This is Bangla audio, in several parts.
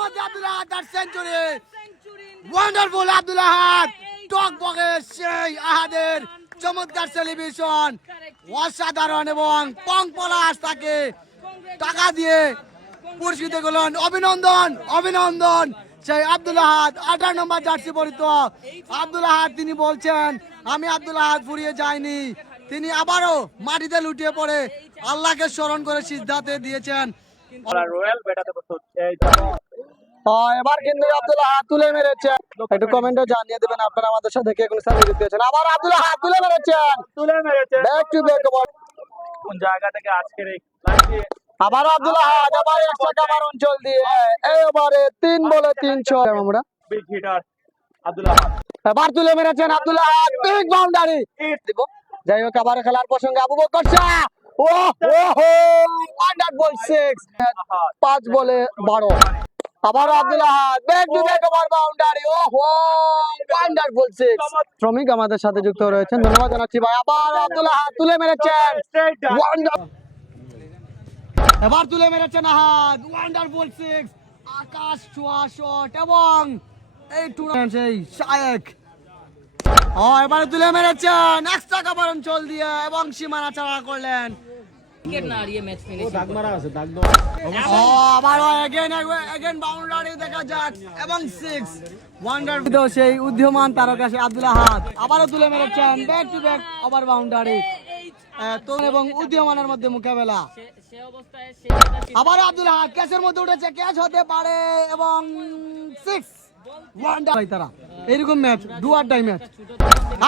মধ্যে আব্দুল আহাদ তার সেঞ্চুরি। ওয়ান্ডারফুল আব্দুল আহাদ, টকবকে সেই আহাদের চমৎকার সেলিব্রেশন, অসাধারণ। এবং পং পলাশ তাকে টাকা দিয়ে পুরস্কৃত করলেন। অভিনন্দন, অভিনন্দন সেই আব্দুল আহাদ, 18 নম্বর জার্সি পরিত আব্দুল আহাদ। তিনি বলছেন, আমি আব্দুল আহাদ ফুরিয়ে যাইনি। তিনি আবারও মাটিতে লুটিয়ে পড়ে আল্লাহকে স্মরণ করে সিজদাতে দিয়েছেন। এবার কিন্তু আব্দুল আহাদ তুলে মেরেছেন। একটু কমেন্টে জানিয়ে দিবেন আপনারা আমাদের সাথে কে কোন সার্ভিস দিয়েছেন। আবার আব্দুল আহাদ তুলে মেরেছেন, ব্যাক টু ব্যাক। কোন জায়গা থেকে আজকের এই লাইভে আবার আব্দুল আহাদ আবার একটা কাভার অঞ্চল দিয়ে এবারে 3 বলে 3 ছয়। আমরা বিগ হিটার আব্দুল আহাদ এবার তুলে মেরেছেন আব্দুল আহাদ, বিগ বাউন্ডারি। যাই হোক, আবার খেলার প্রসঙ্গে আবু বকর শাহ, ও হো ওয়ান্ডারফুল 6, 5 বলে 12। আবার Abdul Ahad back to back over boundary, ও হো ওয়ান্ডারফুল 6। শ্রমিক আমাদের সাথে যুক্ত রয়েছেন, ধন্যবাদ জানাচ্ছি ভাই। আবার আব্দুল আহাদ তুলে মেরেছেন, এবার তুলে মেরেছেন আহাদ, ওয়ান্ডারফুল 6, আকাশ ছোঁয়া শট। এবং এই টুর্নামেন্ট সেই শায়েক এবারে তুলে মেরেছেন এক্সট্রা কাভার অঞ্চল দিয়ে এবং সীমানা ছাড়া করলেন। আবারও এগেন বাউন্ডারি দেখা যাক এবং 6 ওয়ান্ডারফুল সেই উদীয়মান তারকা সেই আব্দুল আহাদ আবারও তুলে মেরেছেন back to back over boundary. তরুণ এবং উদীয়মানের মধ্যে মোকাবেলা। আবার আব্দুল আহাদ ক্যাচের মধ্যে উঠেছে, ক্যাচ হতে পারে এবং 6 ওয়ান্ডার। তারা এরকম match do or die match.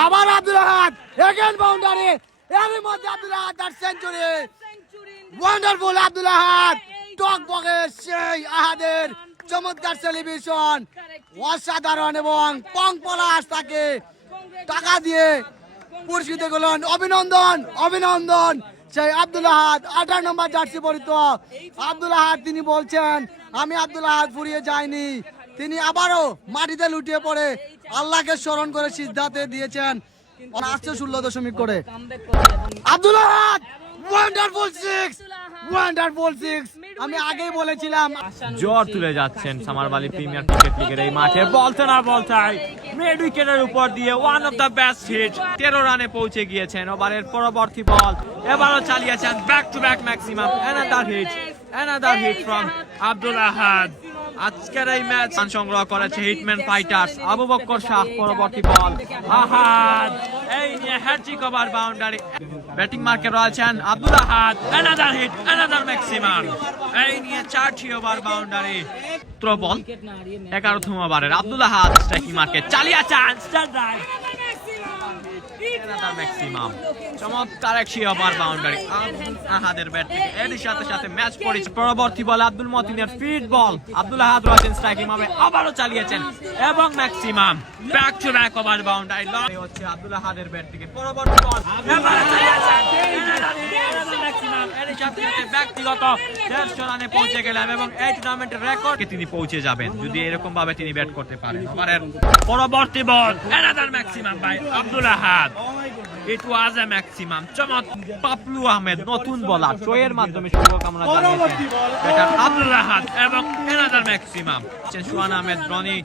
আবার আব্দুল আহাদ এগেন বাউন্ডারি, এর মধ্যে আব্দুল আহাদ তার সেঞ্চুরি। ওয়ান্ডারফুল আব্দুল আহাদ, টকবকে সেই আহাদের চমৎকার সেলিব্রেশন, অসাধারণ। এবং পং পলাশ তাকে টাকা দিয়ে পুরস্কৃত করলেন। অভিনন্দন, অভিনন্দন সেই আব্দুল আহাদ, 18 নম্বর জার্সি পরিত আব্দুল আহাদ। তিনি বলছেন, আমি আব্দুল আহাদ ফুরিয়ে যাইনি। তিনি আবারও মাটিতে লুটিয়ে পড়ে আল্লাহকে স্মরণ করে সিজদাতে দিয়েছেন 16.0 করে। আব্দুল আহাদ ওয়ান্ডারফুল 6, ওয়ান্ডারফুল 6। আমি আগেই বলেছিলাম জ্বর তুলে যাচ্ছেন সামারবালি প্রিমিয়ার ক্রিকেট লিগের এই মাঠে। বলতে না বলতাই মিড উইকেটের উপর দিয়ে one of the best hit, 13 রানে পৌঁছে গিয়েছেন। ওভারের পরবর্তী বল এবারও চালিয়েছেন back to back maximum. Another hit from Abdul Ahad. আজকের এই ম্যাচ সংগ্রহ করেছে হিটম্যান ফাইটার্স আবু বকর শাহ। পরবর্তী বল আহাদ, এই নিয়ে হ্যাট্রিক ওভার বাউন্ডারি। ব্যাটিং মার্কে রয়েছেন আব্দুল আহাদ, অ্যানাদার হিট, অ্যানাদার ম্যাক্সিমাম। এই নিয়ে 4টি ওভার বাউন্ডারি। থ্রো বল 11তম ওভারের আব্দুল আহাদ স্ট্রাইকিং মার্কে চালিয়েছেন স্টার ড্রাইভ, ম্যাক্সিমাম। চমৎকার একটি ওভার বাউন্ডারি আহাদের ব্যাট থেকে। এর সাথে সাথে ম্যাচ পড়েছে। পরবর্তী বল আব্দুল মতিনের ফিট বল, আব্দুল আহাদ রয়েছেন স্ট্রাইকিং ভাবে, আবারও চালিয়েছেন এবং maximum back to back over boundary হচ্ছে আব্দুল আহাদের ব্যাট থেকে। পরবর্তী বল এবারে চালিয়েছেন ম্যাক্সিমাম। এর সাথে সাথে ব্যক্তিগত 150 রানে পৌঁছে গেলেন এবং এই টুর্নামেন্টের রেকর্ডে তিনি পৌঁছে যাবেন যদি এরকম ভাবে তিনি ব্যাট করতে পারেন। ওভারের পরবর্তী ball another maximum by Abdul Ahad. It was a maximum. Paplu Ahmed নতুন বলার শোয়ের মাধ্যমে শুভকামনা জানিয়েছেন ব্যাটার আব্দুল আহাদ এবং অ্যানাদার ম্যাক্সিমাম। সুহান আহমেদ রনি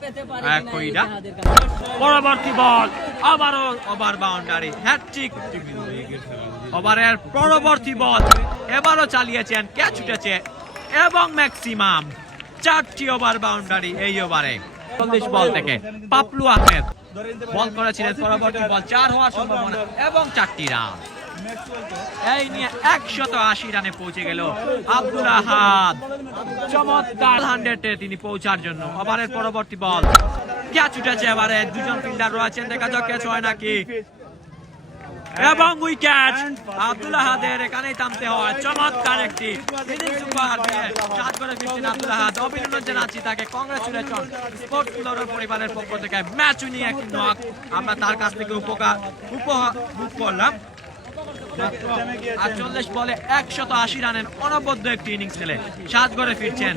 কইরা। পরবর্তী বল আবারও ওভার বাউন্ডারি, হ্যাটট্রিক। ওভারের পরবর্তী বল এবারও চালিয়েছেন, ক্যাচ উঠেছে এবং ম্যাক্সিমাম। 4টি ওভার বাউন্ডারি এই ওভারে। 40 বল থেকে পাপলু আহমেদ বল করেছিলেন। পরবর্তী বল 4 হওয়ার সম্ভাবনা এবং 4টি রান। এই নিয়ে 180 রানে পৌঁছে গেল আব্দুল আহাদ। চমৎকার 100-এ তিনি পৌঁছার জন্য। ওভারের পরবর্তী বল ক্যাচ উঠেছে। এবারে দুজন ফিল্ডার রয়েছেন, দেখা যাক ক্যাচ হয় নাকি এবং উইকেট আব্দুল আহাদের। এখানেই থামতে হয়। চমৎকার একটি ইনিংস উপহার দিয়ে 7 করে ফিরছেন আব্দুল আহাদ। অভিনন্দন জানাচ্ছি তাকে, কংগ্রেচুলেশন স্পোর্টস ফ্লোরের পরিবারের পক্ষ থেকে। ম্যাচ উইনিং একটি নক আমরা তার কাছ থেকে উপহার বুক করলাম। 48 বলে 180 রানের অনবদ্য একটি ইনিংস খেলে 7 করে ফিরছেন।